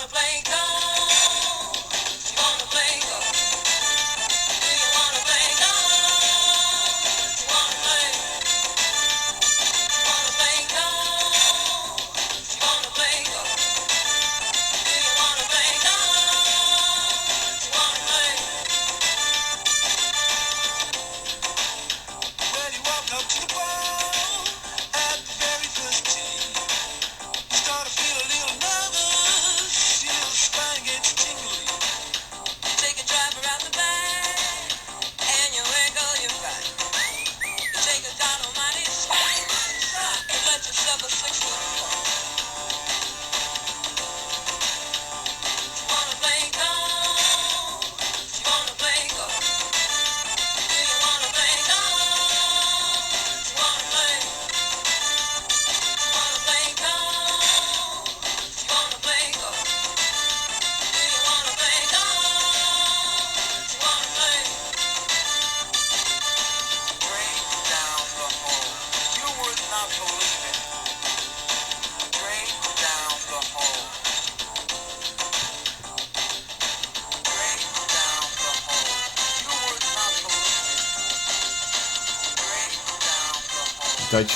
wanna play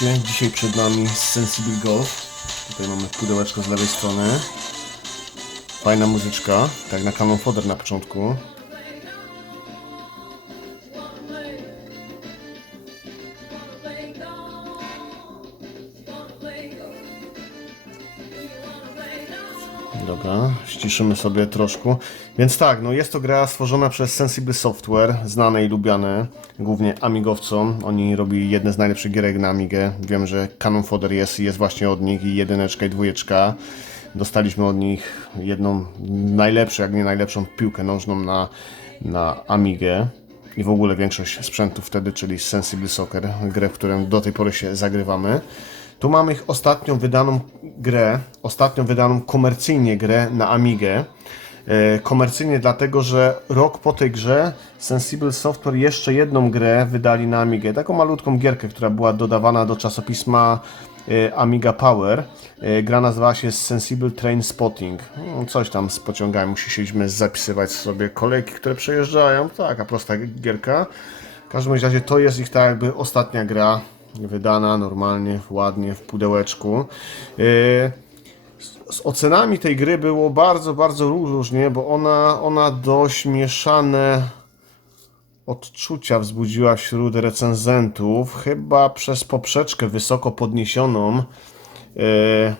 Witajcie, dzisiaj przed nami Sensible Golf. Tutaj mamy pudełeczko z lewej strony. Fajna muzyczka, tak na Canon Fodder na początku. Dobra, ściszymy sobie troszkę. Więc tak, no jest to gra stworzona przez Sensible Software, znane i lubiane głównie amigowcom. Oni robili jedne z najlepszych gierek na Amigę. Wiem, że Canon Fodder jest, jest właśnie od nich i jedyneczka i dwójeczka. Dostaliśmy od nich jedną najlepszą, jak nie najlepszą piłkę nożną na, na Amigę. I w ogóle większość sprzętu wtedy, czyli Sensible Soccer, grę, w którą do tej pory się zagrywamy. Tu mamy ich ostatnią wydaną grę, ostatnią wydaną komercyjnie grę na Amigę. E, komercyjnie dlatego, że rok po tej grze Sensible Software jeszcze jedną grę wydali na Amigę. Taką malutką gierkę, która była dodawana do czasopisma e, Amiga Power. E, Gra nazywała się Sensible Train Spotting. No, Coś tam z pociągami musieliśmy zapisywać sobie kolejki, które przejeżdżają. Taka prosta gierka. W każdym razie to jest ich tak jakby ostatnia gra wydana normalnie, ładnie w pudełeczku. Yy, z ocenami tej gry było bardzo, bardzo różnie, bo ona, ona dość mieszane odczucia wzbudziła wśród recenzentów, chyba przez poprzeczkę wysoko podniesioną. Yy,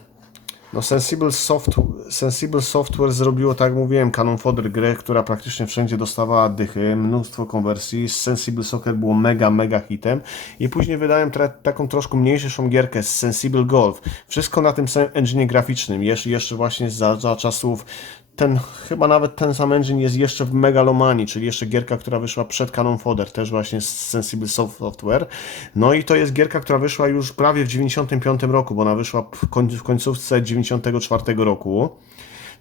no Sensible, Soft, Sensible Software zrobiło, tak jak mówiłem, Canon Fodder grę, która praktycznie wszędzie dostawała dychy, mnóstwo konwersji. Sensible Soccer było mega, mega hitem. I później tra- taką troszkę mniejszą gierkę z Sensible Golf. Wszystko na tym samym engine graficznym. Jeszcze, jeszcze właśnie za, za czasów ten, chyba nawet ten sam engine jest jeszcze w Megalomanii, czyli jeszcze gierka, która wyszła przed Canon Fodder, też właśnie z Sensible Software. No i to jest gierka, która wyszła już prawie w 95 roku, bo ona wyszła w, koń, w końcówce 94 roku.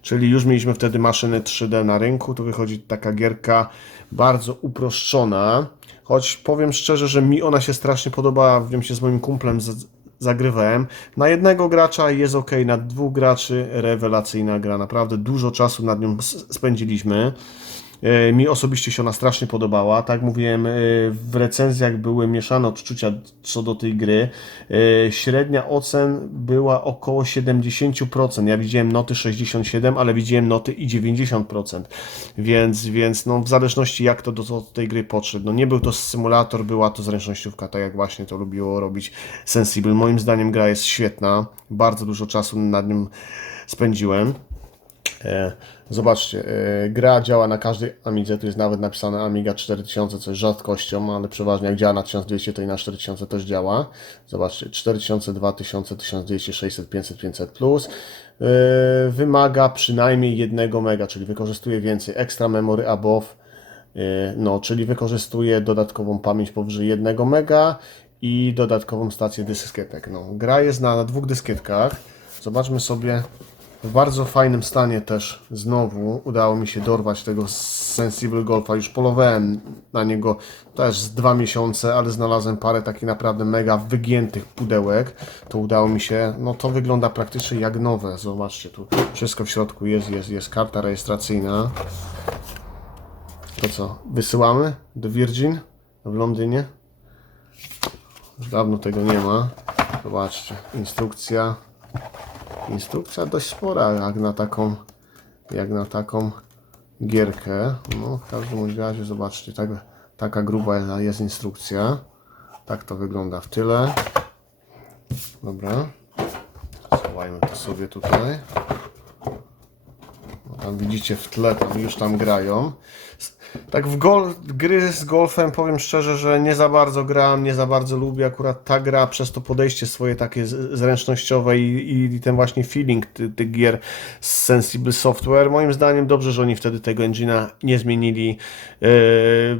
Czyli już mieliśmy wtedy maszyny 3D na rynku, to wychodzi taka gierka bardzo uproszczona. Choć powiem szczerze, że mi ona się strasznie podobała, wiem się z moim kumplem z, zagrywałem. Na jednego gracza jest ok, na dwóch graczy rewelacyjna gra. Naprawdę dużo czasu nad nią spędziliśmy. E, Mi osobiście się ona strasznie podobała. Tak mówiłem, e, w recenzjach były mieszane odczucia co do tej gry. E, Średnia ocen była około 70%. Ja widziałem noty 67, ale widziałem noty i 90%. Więc, więc no, w zależności jak to do, do tej gry podszedł. No, nie był to symulator, była to zręcznościówka, tak jak właśnie to lubiło robić Sensible. Moim zdaniem gra jest świetna. Bardzo dużo czasu nad nią spędziłem. E, Zobaczcie, e, gra działa na każdej Amidze, tu jest nawet napisane Amiga 4000, co jest rzadkością, ale przeważnie jak działa na 1200, to i na 4000 też działa. Zobaczcie, 4000, 2000, 1200, 600, 500, 500+. Plus. E, Wymaga przynajmniej 1 mega, czyli wykorzystuje więcej extra memory above, no, czyli wykorzystuje dodatkową pamięć powyżej 1 mega i dodatkową stację dyskietek. No, gra jest na, na dwóch dyskietkach. Zobaczmy sobie W bardzo fajnym stanie też znowu udało mi się dorwać tego Sensible Golfa. Już polowałem na niego też z dwa miesiące, ale znalazłem parę takich naprawdę mega wygiętych pudełek. To udało mi się, no to wygląda praktycznie jak nowe. Zobaczcie, tu wszystko w środku jest, jest, jest karta rejestracyjna. To co, wysyłamy do Virgin w Londynie? Już dawno tego nie ma. Zobaczcie, instrukcja. Instrukcja dość spora, jak na taką, jak na taką gierkę. No, w każdym razie, zobaczcie, tak, taka gruba jest instrukcja. Tak to wygląda w tyle. Dobra. Schowajmy to sobie tutaj. No, tam widzicie w tle, tam już tam grają. Tak w gol, gry z golfem powiem szczerze, że nie za bardzo gram, nie za bardzo lubię. Akurat ta gra przez to podejście swoje takie zręcznościowe i, i ten właśnie feeling ty- tych gier z Sensible Software. Moim zdaniem dobrze, że oni wtedy tego engine'a nie zmienili, yy,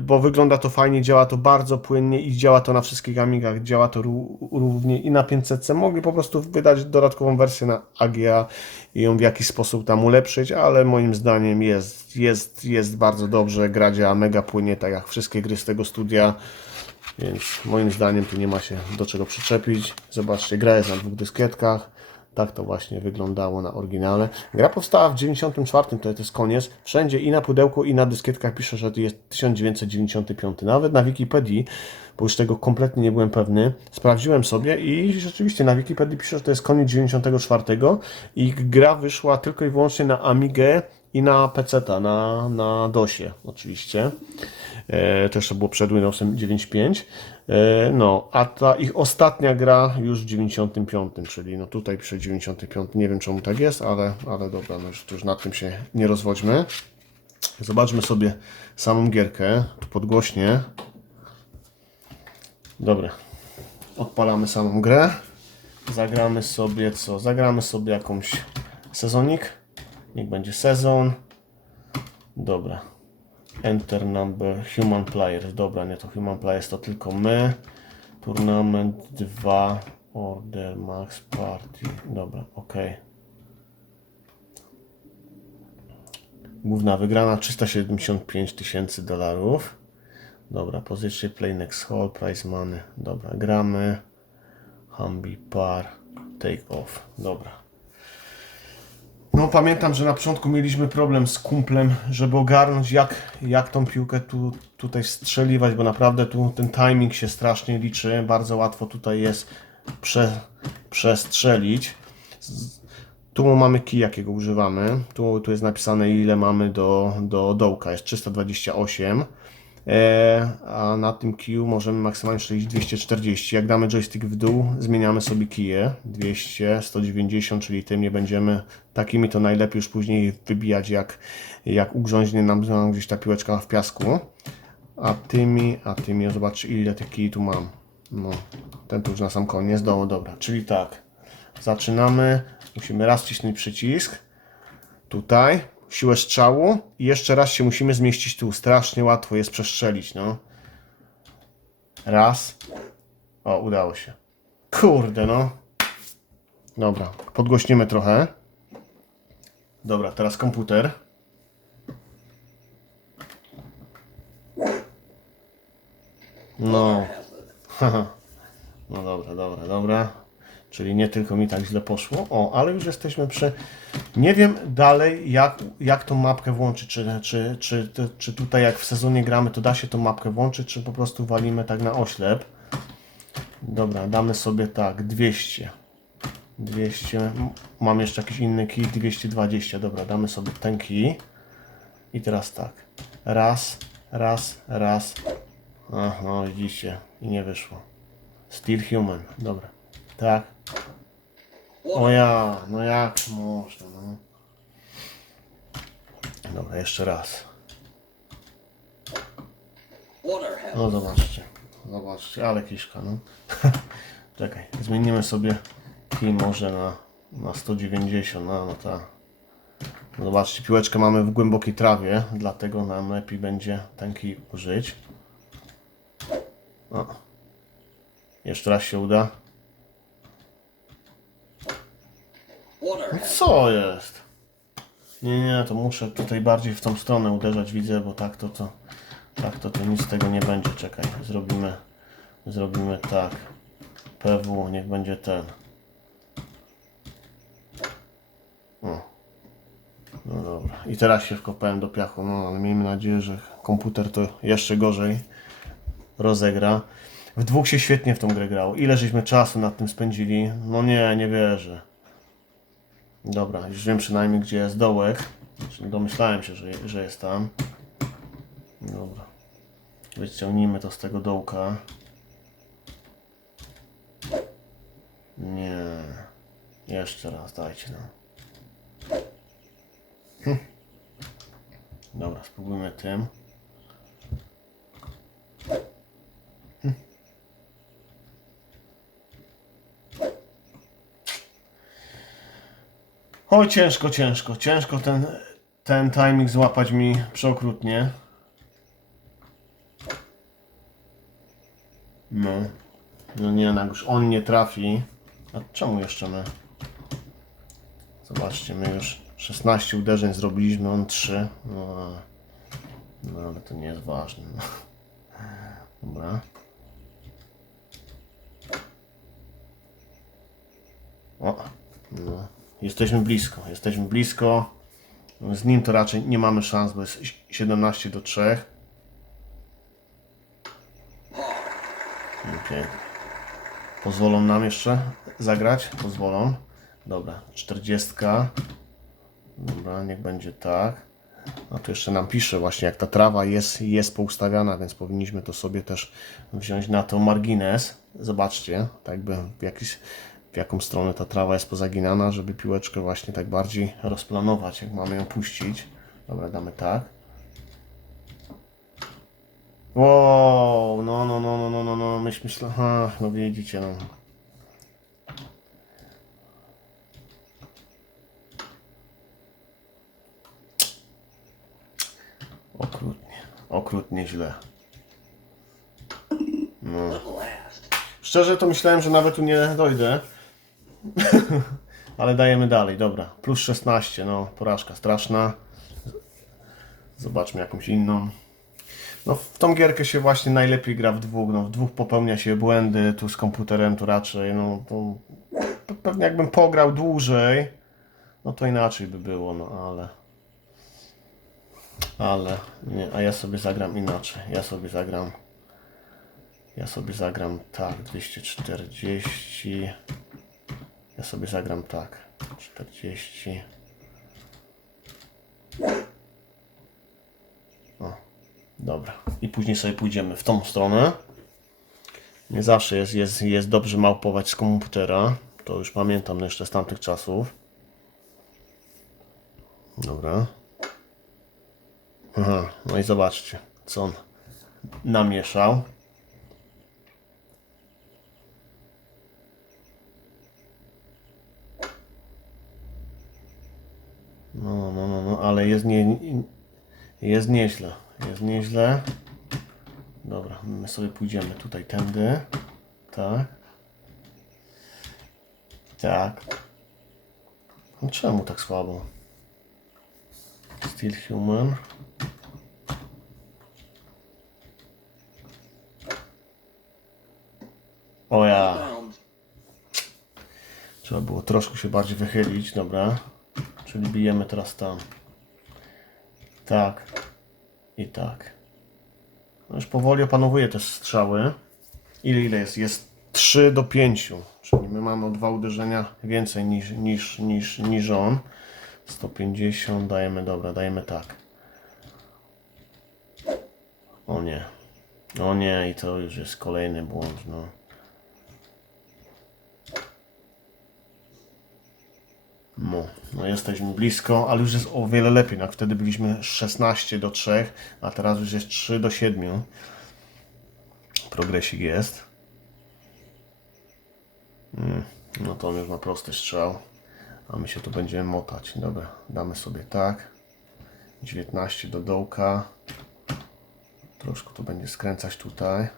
bo wygląda to fajnie, działa to bardzo płynnie i działa to na wszystkich Amigach, działa to ró- równie i na 500. Mogli po prostu wydać dodatkową wersję na AGA i ją w jakiś sposób tam ulepszyć, ale moim zdaniem jest, jest, jest bardzo dobrze, gra działa mega płynnie, tak jak wszystkie gry z tego studia, więc moim zdaniem tu nie ma się do czego przyczepić. Zobaczcie, gra jest na dwóch dyskietkach, tak to właśnie wyglądało na oryginale. Gra powstała w 94, to jest koniec, wszędzie i na pudełku i na dyskietkach pisze, że to jest 1995, nawet na Wikipedii, bo już tego kompletnie nie byłem pewny, sprawdziłem sobie i rzeczywiście na Wikipedii pisze, że to jest koniec 94 i gra wyszła tylko i wyłącznie na Amigę i na PC, na, na DOSie oczywiście. E, to jeszcze było przed Windowsem 9.5. E, no, a ta ich ostatnia gra już w 95, czyli no tutaj pisze 95. Nie wiem czemu tak jest, ale, ale dobra, no już, już nad tym się nie rozwodźmy. Zobaczmy sobie samą gierkę, tu podgłośnie. Dobra, odpalamy samą grę. Zagramy sobie co? Zagramy sobie jakąś sezonik. Niech będzie sezon. Dobra. Enter number human players. Dobra, nie to human players, to tylko my. Tournament 2. Order max party. Dobra, ok. Główna wygrana 375 tysięcy dolarów. Dobra, pozycję play next hole, price money. Dobra, gramy. Humby par, take off. Dobra. No pamiętam, że na początku mieliśmy problem z kumplem, żeby ogarnąć jak, jak tą piłkę tu, tutaj strzeliwać, bo naprawdę tu ten timing się strasznie liczy. Bardzo łatwo tutaj jest prze, przestrzelić. Tu mamy kij, jakiego używamy. Tu, tu jest napisane ile mamy do, do dołka. Jest 328. E, a na tym kiju możemy maksymalnie strzelić 240. Jak damy joystick w dół, zmieniamy sobie kije 200, 190, czyli tym nie będziemy takimi to najlepiej już później wybijać, jak, jak ugrząźnie nam gdzieś ta piłeczka w piasku. A tymi, a tymi, zobacz ile tych kij tu mam. No, ten tu już na sam koniec, do, dobra, czyli tak. Zaczynamy, musimy raz wcisnąć przycisk, tutaj, siłę strzału i jeszcze raz się musimy zmieścić tu. Strasznie łatwo jest przestrzelić, no. Raz. O, udało się. Kurde, no. Dobra, podgłośnimy trochę. Dobra, teraz komputer. No. No dobra, dobra, dobra. Czyli nie tylko mi tak źle poszło. O, ale już jesteśmy przy. Nie wiem dalej, jak, jak tą mapkę włączyć. Czy, czy, czy, czy, tutaj, jak w sezonie gramy, to da się tą mapkę włączyć, czy po prostu walimy tak na oślep. Dobra, damy sobie tak, 200. 200. M- Mam jeszcze jakiś inny key, 220. Dobra, damy sobie ten key. I teraz tak. Raz, raz, raz. No widzicie. I nie wyszło. Steel Human. Dobra. Tak. O ja, no jak można, no. Dobra, jeszcze raz. No zobaczcie. Zobaczcie, ale kiszka, no. Czekaj, zmienimy sobie key może na, na 190, no, no tak. Zobaczcie, piłeczkę mamy w głębokiej trawie, dlatego nam lepiej będzie ten key użyć. O. Jeszcze raz się uda. Co jest? Nie, nie, to muszę tutaj bardziej w tą stronę uderzać, widzę, bo tak to to, tak to, to nic z tego nie będzie. Czekaj, zrobimy, zrobimy tak. PW, niech będzie ten. O. No dobra. I teraz się wkopałem do piachu, no ale miejmy nadzieję, że komputer to jeszcze gorzej rozegra. W dwóch się świetnie w tą grę grało. Ile żeśmy czasu nad tym spędzili? No nie, nie wierzę. Dobra, już wiem przynajmniej gdzie jest dołek. Domyślałem się, że, że jest tam. Dobra. Wyciągnijmy to z tego dołka. Nie. Jeszcze raz, dajcie nam. Hm. Dobra, spróbujmy tym. Oj, ciężko, ciężko, ciężko ten, ten timing złapać mi przeokrutnie. No. No nie, no już on nie trafi. A czemu jeszcze my? Zobaczcie, my już 16 uderzeń zrobiliśmy, on 3. No, no ale to nie jest ważne. No. Dobra. O, no. Jesteśmy blisko, jesteśmy blisko. Z nim to raczej nie mamy szans, bo jest 17 do 3. Pięknie. Pozwolą nam jeszcze zagrać? Pozwolą. Dobra, 40. Dobra, niech będzie tak. A tu jeszcze nam pisze właśnie, jak ta trawa jest, jest poustawiana, więc powinniśmy to sobie też wziąć na to margines. Zobaczcie, tak jakby w, jakiś, w jaką stronę ta trawa jest pozaginana, żeby piłeczkę właśnie tak bardziej rozplanować, jak mamy ją puścić. Dobra, damy tak. Wow, no, no, no, no, no, no, no, myśl, myślę, aha, no widzicie, no. Okrutnie, okrutnie źle. No. Szczerze to myślałem, że nawet tu nie dojdę. Ale dajemy dalej, dobra. Plus 16, no, porażka straszna. Zobaczmy jakąś inną. No, w tą gierkę się właśnie najlepiej gra w dwóch. No, w dwóch popełnia się błędy, tu z komputerem to raczej, no, to pe- pewnie jakbym pograł dłużej, no to inaczej by było, no, ale... Ale, nie, a ja sobie zagram inaczej. Ja sobie zagram... Ja sobie zagram tak, 240... Ja sobie zagram tak, 40... Dobra. I później sobie pójdziemy w tą stronę. Nie zawsze jest, jest, jest dobrze małpować z komputera. To już pamiętam jeszcze z tamtych czasów. Dobra. Aha, no i zobaczcie, co on namieszał. No, no, no, no, ale jest nie, jest nieźle. Jest nieźle. Dobra, my sobie pójdziemy tutaj tędy. Tak. Tak. No czemu tak słabo? Still human. O ja. Trzeba było troszkę się bardziej wychylić, dobra. Czyli bijemy teraz tam. Tak. I tak. No już powoli opanowuję te strzały. Ile, ile jest? Jest 3 do 5. Czyli my mamy o dwa uderzenia więcej niż, niż, niż, niż on. 150 dajemy, dobra, dajemy tak. O nie. O nie, i to już jest kolejny błąd, no. No, no jesteśmy blisko, ale już jest o wiele lepiej. No, wtedy byliśmy 16 do 3, a teraz już jest 3 do 7. Progresik jest. Mm, no to on już ma prosty strzał, a my się tu będziemy motać. Dobra, damy sobie tak. 19 do dołka. Troszkę to będzie skręcać tutaj.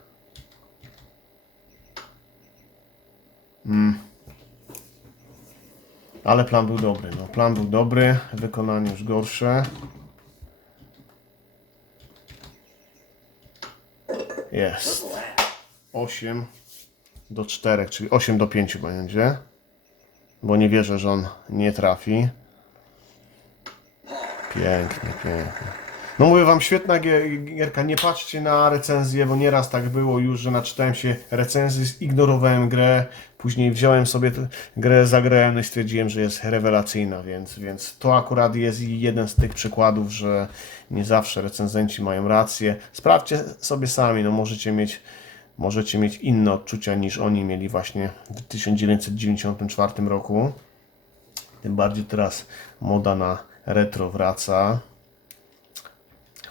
Ale plan był dobry, no plan był dobry, wykonanie już gorsze. Jest. 8 do 4, czyli 8 do 5 będzie. Bo nie wierzę, że on nie trafi. Pięknie, pięknie. No mówię wam, świetna gier- gierka. Nie patrzcie na recenzję, bo nieraz tak było już, że naczytałem się recenzji, zignorowałem grę, później wziąłem sobie grę, zagrałem no i stwierdziłem, że jest rewelacyjna, więc, więc to akurat jest jeden z tych przykładów, że nie zawsze recenzenci mają rację. Sprawdźcie sobie sami, no możecie mieć możecie mieć inne odczucia niż oni mieli właśnie w 1994 roku. Tym bardziej teraz moda na retro wraca.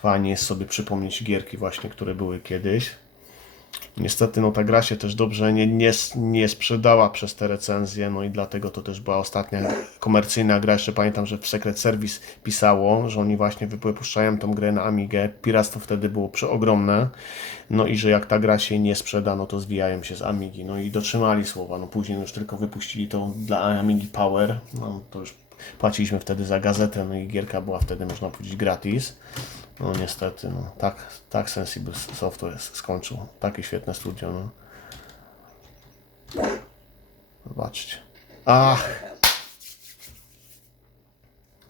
Fajnie jest sobie przypomnieć gierki właśnie, które były kiedyś. Niestety no ta gra się też dobrze nie, nie, nie sprzedała przez te recenzje, no i dlatego to też była ostatnia komercyjna gra. Jeszcze pamiętam, że w Secret Service pisało, że oni właśnie wypuszczają tą grę na Amigę. Piractwo wtedy było przeogromne. No i że jak ta gra się nie sprzeda, no to zwijają się z Amigi. No i dotrzymali słowa. No później już tylko wypuścili to dla Amigi Power. No to już płaciliśmy wtedy za gazetę, no i gierka była wtedy można powiedzieć gratis. No niestety, no tak, tak Sensible Software skończył. Takie świetne studio, no. Zobaczcie. Ach!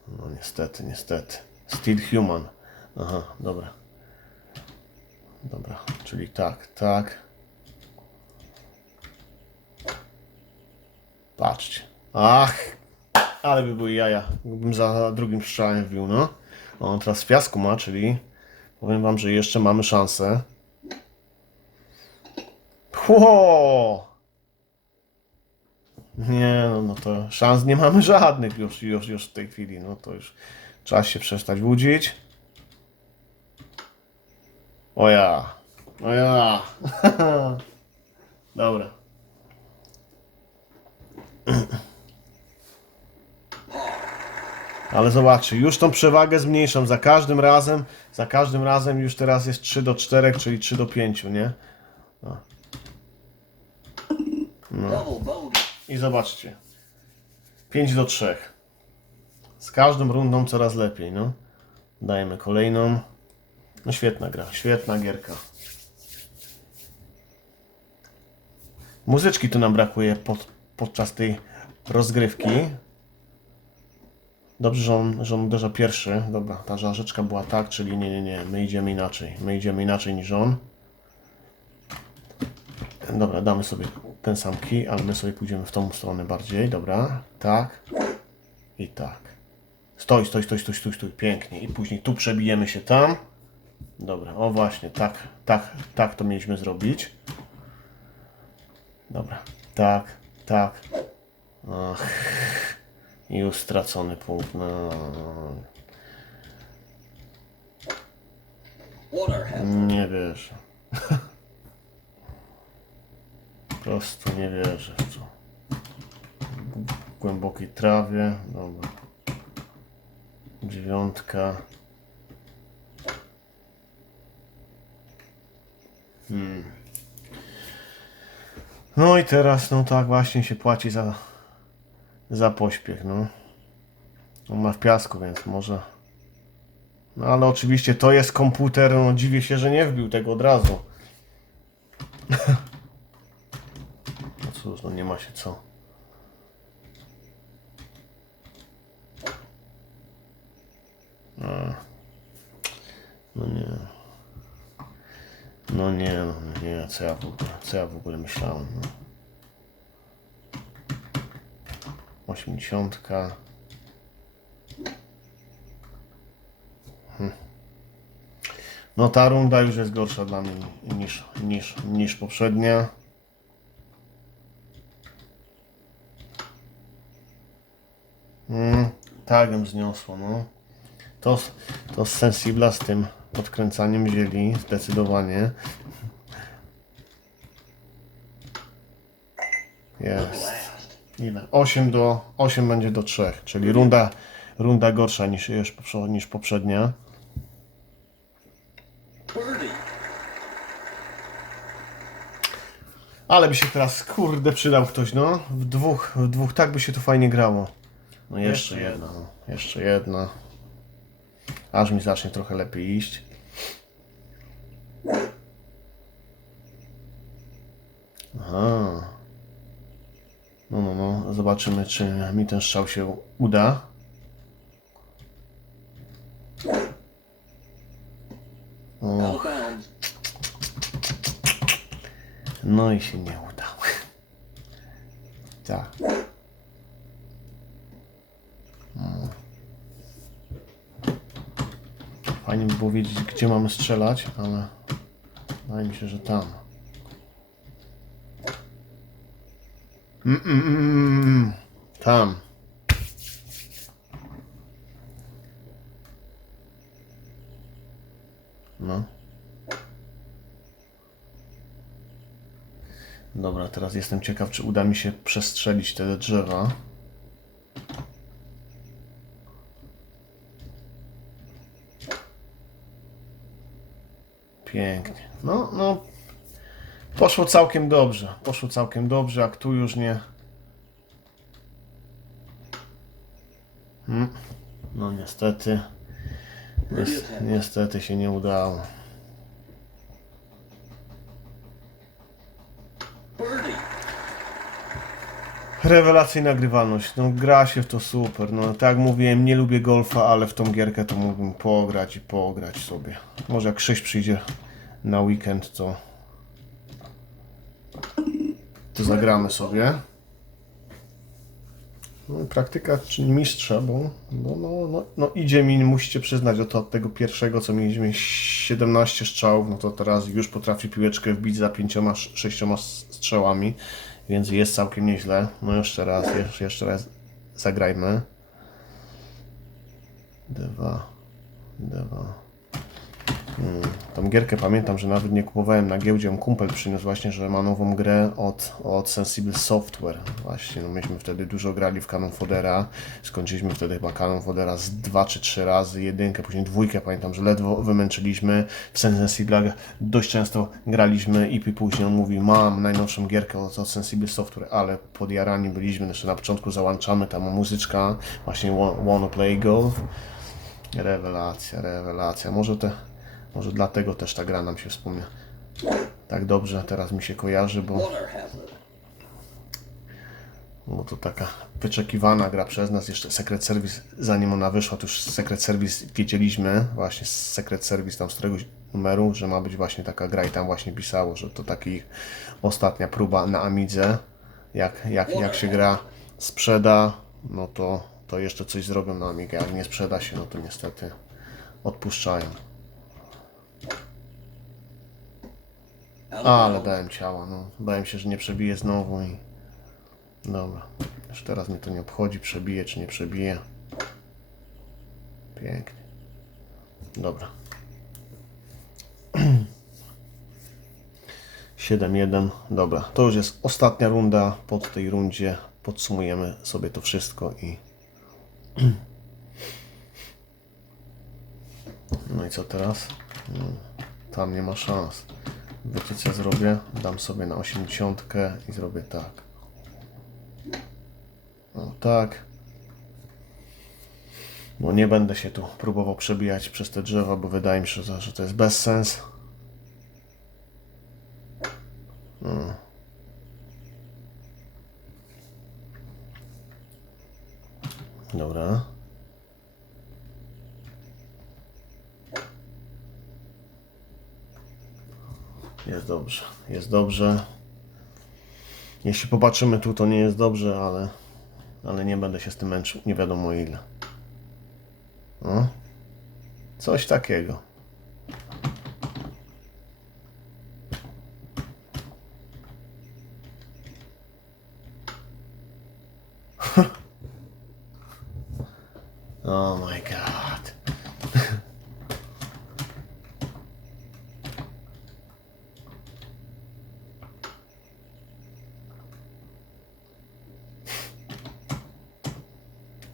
No niestety, niestety. Still Human. Aha, dobra. Dobra, czyli tak, tak. Patrzcie. Ach! Ale by były jaja, gdybym za drugim strzałem wbił, no. On teraz w piasku ma, czyli powiem wam, że jeszcze mamy szansę. Ło! Nie, no, no to szans nie mamy żadnych już, już, już w tej chwili. No to już czas się przestać łudzić. O ja. O ja. Dobra. Ale zobaczcie, już tą przewagę zmniejszam za każdym razem. Za każdym razem już teraz jest 3 do 4, czyli 3 do 5, nie? No. No. I zobaczcie. 5 do 3. Z każdą rundą coraz lepiej, no. Dajemy kolejną. No świetna gra, świetna gierka. Muzyczki tu nam brakuje pod, podczas tej rozgrywki. Dobrze, że on, że on uderza pierwszy. Dobra, ta żarzeczka była tak, czyli nie, nie, nie. My idziemy inaczej. My idziemy inaczej niż on. Dobra, damy sobie ten sam kij, ale my sobie pójdziemy w tą stronę bardziej. Dobra, tak. I tak. Stoj, stoj, stoj, stoj, stoj, stoj. Pięknie. I później tu przebijemy się tam. Dobra, o właśnie, tak, tak, tak to mieliśmy zrobić. Dobra, tak, tak. Ach. I już stracony punkt. No. Nie wierzę. Po prostu nie wierzę w to. Głębokiej trawie. Dobra. Dziewiątka. Hmm. No i teraz, no tak właśnie się płaci za za pośpiech, no. On ma w piasku, więc może. No ale oczywiście to jest komputer, no dziwię się, że nie wbił tego od razu. No cóż, no nie ma się co. No, nie. No nie, no nie, co ja w ogóle, co ja w ogóle myślałem, no. Osiemdziesiątka. Hm. No ta runda już jest gorsza dla mnie niż, niż, niż poprzednia. Mm, tak ją zniosło, no. To, to Sensibla z tym podkręcaniem wzięli, zdecydowanie. Jest. Ile? 8 do 8 będzie do 3, czyli runda, runda gorsza niż, niż poprze- niż poprzednia. Ale by się teraz kurde przydał ktoś, no. W dwóch, w dwóch tak by się to fajnie grało. No jeszcze Jeszcze jedna, no. Jeszcze jedna. Aż mi zacznie trochę lepiej iść. No, no, no. Zobaczymy, czy mi ten strzał się uda. O, no i się nie udało. Tak. Fajnie by było wiedzieć, gdzie mamy strzelać, ale wydaje mi się, że tam. Mm, mm, mm, mm, mm. Tam. No. Dobra, teraz jestem ciekaw, czy uda mi się przestrzelić te drzewa. Pięknie. No, no. Poszło całkiem dobrze. Poszło całkiem dobrze, a tu już nie. Hmm. No niestety. Nies- niestety się nie udało. Rewelacyjna grywalność. No gra się w to super. No tak jak mówiłem, nie lubię golfa, ale w tą gierkę to mógłbym pograć i pograć sobie. Może jak Krzyś przyjdzie na weekend, to to zagramy sobie. No, praktyka czyni mistrza, bo, bo no, no, no idzie mi, musicie przyznać, to od tego pierwszego, co mieliśmy 17 strzałów, no to teraz już potrafi piłeczkę wbić za pięcioma, sz- sześcioma strzałami, więc jest całkiem nieźle. No jeszcze raz, jeszcze, jeszcze raz zagrajmy. Dwa, dwa. Hmm. Tą gierkę pamiętam, że nawet nie kupowałem na giełdzie. Kumpel przyniósł właśnie, że ma nową grę od, od Sensible Software. Właśnie, no myśmy wtedy dużo grali w Canon Fodera. Skończyliśmy wtedy chyba Canon Fodera z dwa czy trzy razy. Jedynkę, później dwójkę. Pamiętam, że ledwo wymęczyliśmy. W Sensible dość często graliśmy i później on mówi, mam najnowszą gierkę od, od Sensible Software, ale podjarani byliśmy. Jeszcze na początku załączamy tam muzyczka. Właśnie wa- Wanna Play Golf. Rewelacja, rewelacja. Może te, może dlatego też ta gra nam się wspomnia. Tak dobrze teraz mi się kojarzy, bo, bo to taka wyczekiwana gra przez nas. Jeszcze Secret Service, zanim ona wyszła, to już Secret Service wiedzieliśmy, właśnie z Secret Service tam z któregoś numeru, że ma być właśnie taka gra i tam właśnie pisało, że to taki ich ostatnia próba na Amidze. Jak, jak, jak się gra sprzeda, no to, to jeszcze coś zrobią na Amigę. Jak nie sprzeda się, no to niestety odpuszczają. Ale dałem ciała, no. Bałem się, że nie przebije znowu i... Dobra. Już teraz mnie to nie obchodzi, przebije czy nie przebije. Pięknie. Dobra. 7-1. Dobra, to już jest ostatnia runda. Po tej rundzie podsumujemy sobie to wszystko i... No i co teraz? No, tam nie ma szans. Wiecie co zrobię? Dam sobie na 80 i zrobię tak. O tak. Bo nie będę się tu próbował przebijać przez te drzewa, bo wydaje mi się, że to jest bez sens. Mm. Dobra. Jest dobrze, jest dobrze. Jeśli popatrzymy tu, to nie jest dobrze, ale, ale nie będę się z tym męczył, nie wiadomo ile. No. Coś takiego.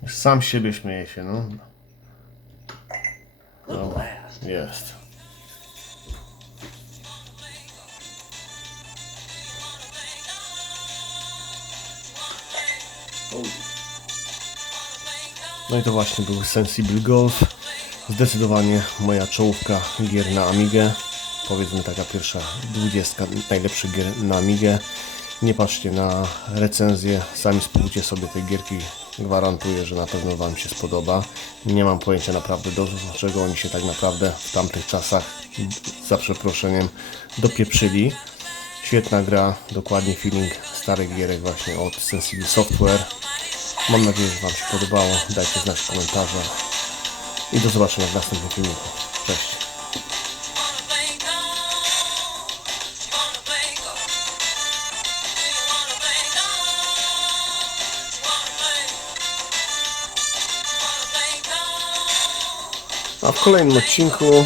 Sam siebie śmieje się, no. Jest. No i to właśnie był Sensible Golf. Zdecydowanie moja czołówka gier na Amigę. Powiedzmy taka pierwsza dwudziestka najlepszych gier na Amigę. Nie patrzcie na recenzję, sami spróbujcie sobie tej gierki. Gwarantuję, że na pewno Wam się spodoba. Nie mam pojęcia naprawdę do czego oni się tak naprawdę w tamtych czasach, za przeproszeniem, dopieprzyli. Świetna gra, dokładnie feeling starych gierek właśnie od Sensible Software. Mam nadzieję, że Wam się podobało. Dajcie znać w komentarzach. I do zobaczenia w następnym filmiku. Cześć. Kolejnym odcinku